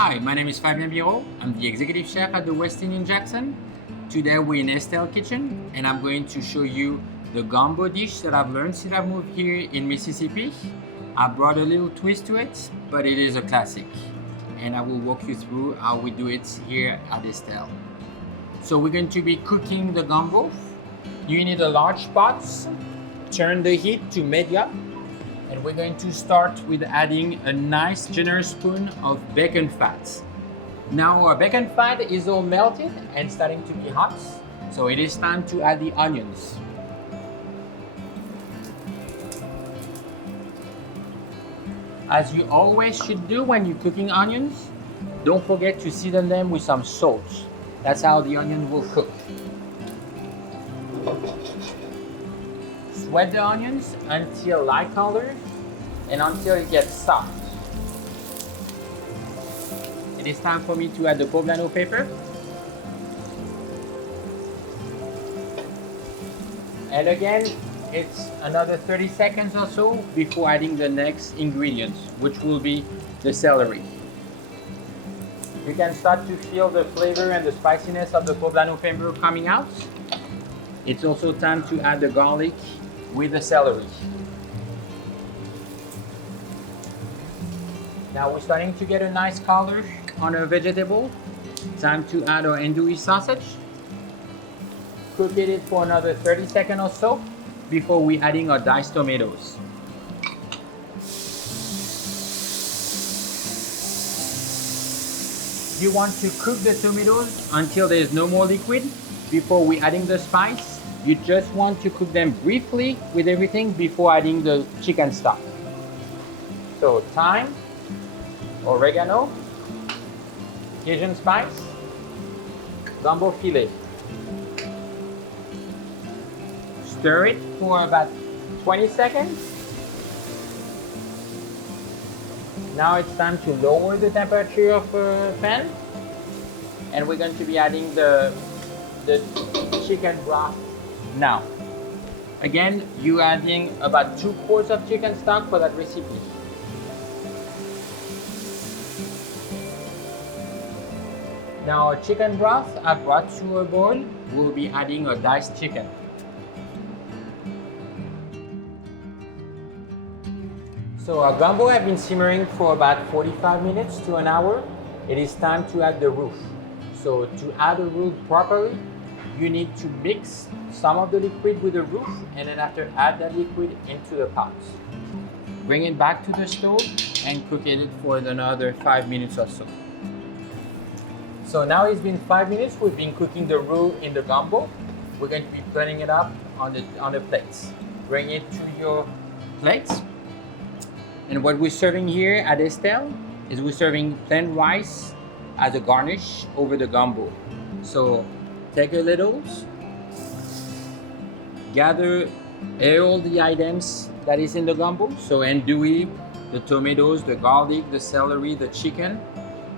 Hi, my name is Fabien Biraud. I'm the executive chef at the West Inn in Jackson. Today we're in Estelle Kitchen and I'm going to show you the gumbo dish that I've learned since I've moved here in Mississippi. I brought a little twist to it, but it is a classic. And I will walk you through how we do it here at Estelle. So we're going to be cooking the gumbo. You need a large pot. Turn the heat to medium. And we're going to start with adding a nice generous spoon of bacon fat. Now our bacon fat is all melted and starting to be hot, so it is time to add the onions. As you always should do when you're cooking onions, don't forget to season them with some salt. That's how the onion will cook. Sweat the onions until light color and until it gets soft. It is time for me to add the poblano pepper. And again, it's another 30 seconds or so before adding the next ingredients, which will be the celery. You can start to feel the flavor and the spiciness of the poblano pepper coming out. It's also time to add the garlic with the celery. Now we're starting to get a nice color on our vegetable. Time to add our andouille sausage. Cook it for another 30 seconds or so before we adding our diced tomatoes. You want to cook the tomatoes until there is no more liquid before we adding the spice. You just want to cook them briefly with everything before adding the chicken stock. So thyme, oregano, Cajun spice, gumbo filet. Stir it for about 20 seconds. Now it's time to lower the temperature of the pan, and we're going to be adding the chicken broth now. Again, you're adding about 2 quarts of chicken stock for that recipe. Now our chicken broth I've brought to a boil. We'll be adding a diced chicken. So our gumbo have been simmering for about 45 minutes to an hour. It is time to add the roux. So to add the roux properly, you need to mix some of the liquid with the roux and then after add that liquid into the pot. Bring it back to the stove and cook it for another 5 minutes or so. So now it's been 5 minutes, we've been cooking the roux in the gumbo. We're going to be putting it up on the plates. Bring it to your plates. And what we're serving here at Estelle is we're serving plain rice as a garnish over the gumbo. So take a little, gather all the items that is in the gumbo. So andouille, the tomatoes, the garlic, the celery, the chicken,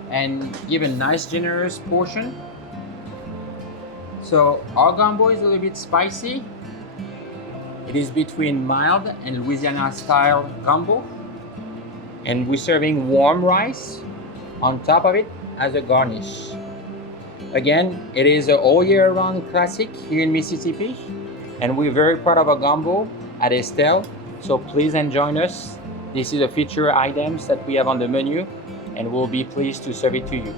and give a nice generous portion. So our gumbo is a little bit spicy. It is between mild and Louisiana style gumbo. And we're serving warm rice on top of it as a garnish. Again, it is an all year round classic here in Mississippi, and we're very proud of our gumbo at Estelle. So please join us. This is a feature items that we have on the menu, and we'll be pleased to serve it to you.